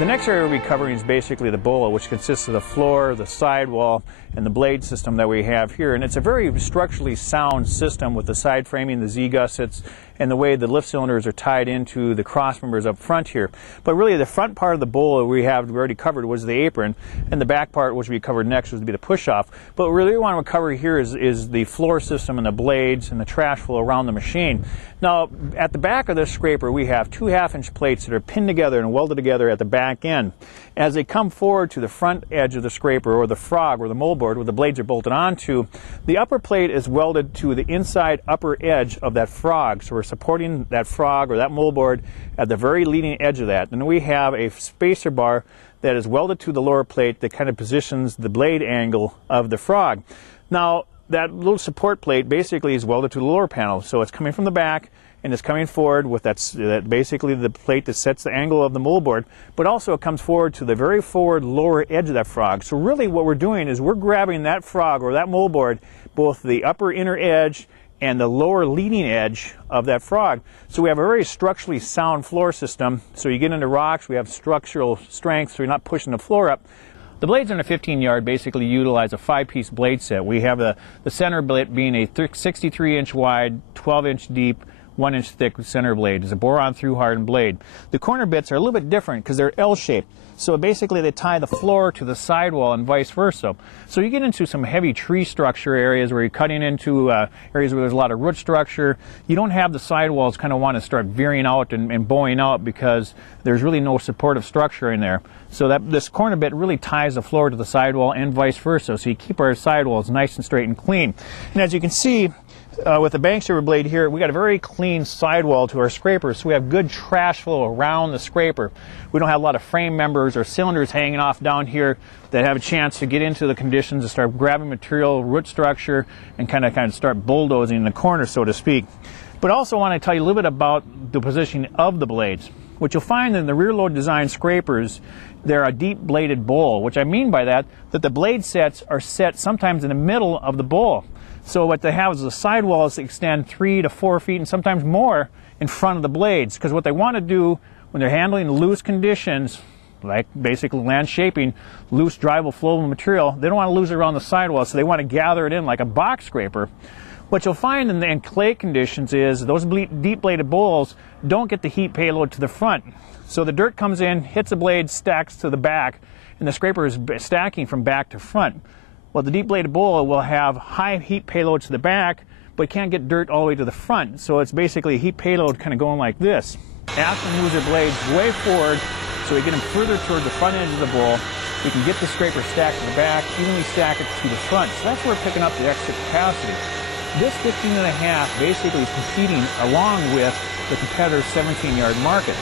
The next area we'll be covering is basically the bola, which consists of the floor, the sidewall, and the blade system that we have here. And it's a very structurally sound system with the side framing, the Z-gussets, and the way the lift cylinders are tied into the cross members up front here. But really the front part of the bola we already covered was the apron, and the back part, which we covered next, was to be the push-off. But what we really want to cover here is the floor system and the blades and the trash flow around the machine. Now, at the back of this scraper, we have two half-inch plates that are pinned together and welded together at the back end. As they come forward to the front edge of the scraper, or the frog, or the moldboard, where the blades are bolted onto, the upper plate is welded to the inside upper edge of that frog. So we're supporting that frog or that moldboard at the very leading edge of that. And we have a spacer bar that is welded to the lower plate that kind of positions the blade angle of the frog. Now, that little support plate basically is welded to the lower panel, so it's coming from the back and it's coming forward with that basically the plate that sets the angle of the moldboard, but also it comes forward to the very forward lower edge of that frog. So really what we're doing is we're grabbing that frog or that moldboard, both the upper inner edge and the lower leading edge of that frog. So we have a very structurally sound floor system. So you get into rocks, we have structural strength, so you're not pushing the floor up. The blades on a 15-yard basically utilize a 5-piece blade set. We have the center blade being a 63-inch wide, 12-inch deep, 1-inch thick center blade. It's a boron through hardened blade. The corner bits are a little bit different because they're L-shaped. So basically they tie the floor to the sidewall and vice versa. So you get into some heavy tree structure areas where you're cutting into areas where there's a lot of root structure. You don't have the sidewalls kind of want to start veering out and bowing out because there's really no supportive structure in there. So this corner bit really ties the floor to the sidewall and vice versa. So you keep our sidewalls nice and straight and clean. And as you can see, with the bank scraper blade here, we got a very clean sidewall to our scraper, so we have good trash flow around the scraper. We don't have a lot of frame members or cylinders hanging off down here that have a chance to get into the conditions and start grabbing material, root structure, and kind of start bulldozing in the corner, so to speak. But I also want to tell you a little bit about the positioning of the blades. What you'll find in the rear load design scrapers, they're a deep bladed bowl. Which I mean by that the blade sets are set sometimes in the middle of the bowl. So what they have is the sidewalls extend 3 to 4 feet and sometimes more in front of the blades, because what they want to do when they're handling loose conditions, like basically land shaping, loose drivable flowable material, they don't want to lose it around the sidewall, so they want to gather it in like a box scraper. What you'll find in clay conditions is those deep bladed bowls don't get the heat payload to the front. So the dirt comes in, hits the blade, stacks to the back, and the scraper is stacking from back to front. Well, the deep bladed bowl will have high heat payload to the back, but can't get dirt all the way to the front. So it's basically a heat payload kind of going like this. Ashland moves their blades way forward, so we get them further toward the front edge of the bowl. We can get the scraper stacked to the back, evenly stack it to the front. So that's where we're picking up the extra capacity. This 15.5 basically is competing along with the competitor's 17-yard market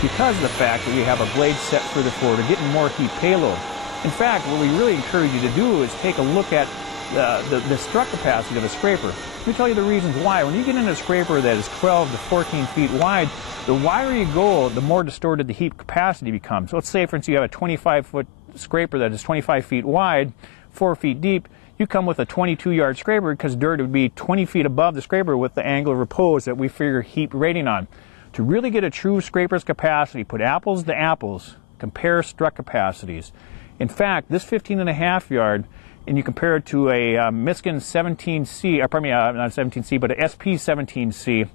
because of the fact that we have a blade set further forward or getting more heat payload. In fact, what we really encourage you to do is take a look at the strut capacity of a scraper. Let me tell you the reasons why. When you get into a scraper that is 12 to 14 feet wide, the wider you go, the more distorted the heat capacity becomes. So let's say, for instance, you have a 25-foot scraper that is 25 feet wide, 4 feet deep. You come with a 22-yard scraper because dirt would be 20 feet above the scraper with the angle of repose that we figure heat rating on. To really get a true scraper's capacity, put apples to apples, compare strut capacities. In fact, this 15.5 yard, and you compare it to a Michigan 17C, or pardon me, not 17C, but an SP 17C,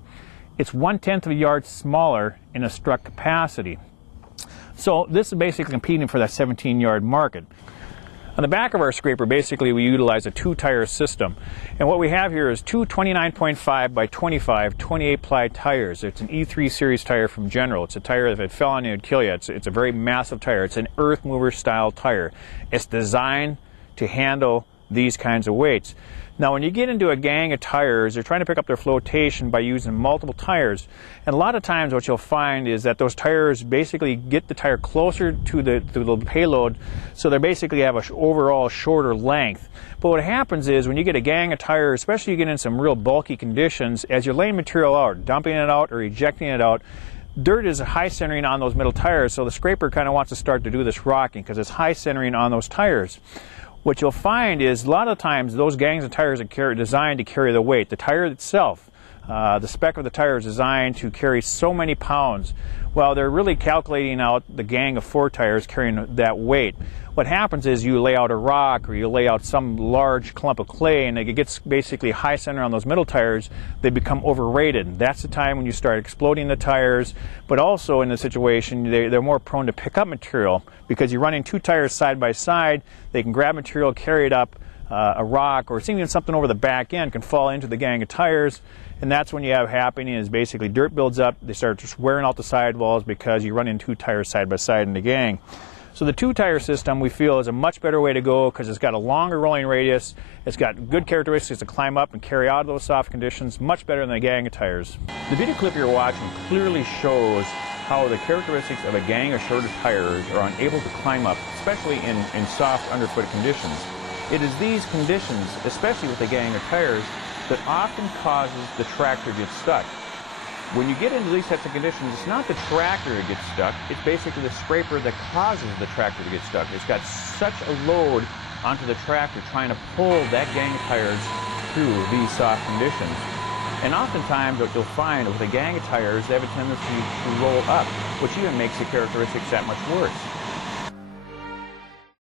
it's 1/10 of a yard smaller in a strut capacity. So this is basically competing for that 17-yard market. On the back of our scraper, basically we utilize a 2-tire system. And what we have here is two 29.5 by 25 28-ply tires. It's an E3 series tire from General. It's a tire that if it fell on you, it would kill you. It's a very massive tire. It's an earth mover style tire. It's designed to handle these kinds of weights. Now when you get into a gang of tires, they're trying to pick up their flotation by using multiple tires. And a lot of times what you'll find is that those tires basically get the tire closer to the payload, so they basically have an overall shorter length. But what happens is when you get a gang of tires, especially you get in some real bulky conditions, as you're laying material out, dumping it out or ejecting it out, dirt is high centering on those middle tires, so the scraper kind of wants to start to do this rocking because it's high centering on those tires. What you'll find is a lot of times those gangs of tires are designed to carry the weight. The tire itself, the spec of the tire is designed to carry so many pounds. Well, they're really calculating out the gang of 4 tires carrying that weight. What happens is you lay out a rock or you lay out some large clump of clay and it gets basically high center on those middle tires, they become overrated. That's the time when you start exploding the tires, but also in the situation they're more prone to pick up material because you're running 2 tires side by side, they can grab material, carry it up, a rock or even something over the back end can fall into the gang of tires, and that's when you have happening is basically dirt builds up, they start just wearing out the sidewalls because you run in 2 tires side by side in the gang. So the 2-tire system we feel is a much better way to go because it's got a longer rolling radius, it's got good characteristics to climb up and carry out of those soft conditions, much better than a gang of tires. The video clip you're watching clearly shows how the characteristics of a gang of shorter tires are unable to climb up, especially in soft underfoot conditions. It is these conditions, especially with a gang of tires, that often causes the tractor to get stuck. When you get into these types of conditions, it's not the tractor that gets stuck, it's basically the scraper that causes the tractor to get stuck. It's got such a load onto the tractor trying to pull that gang of tires through these soft conditions. And oftentimes what you'll find with a gang of tires, they have a tendency to roll up, which even makes the characteristics that much worse.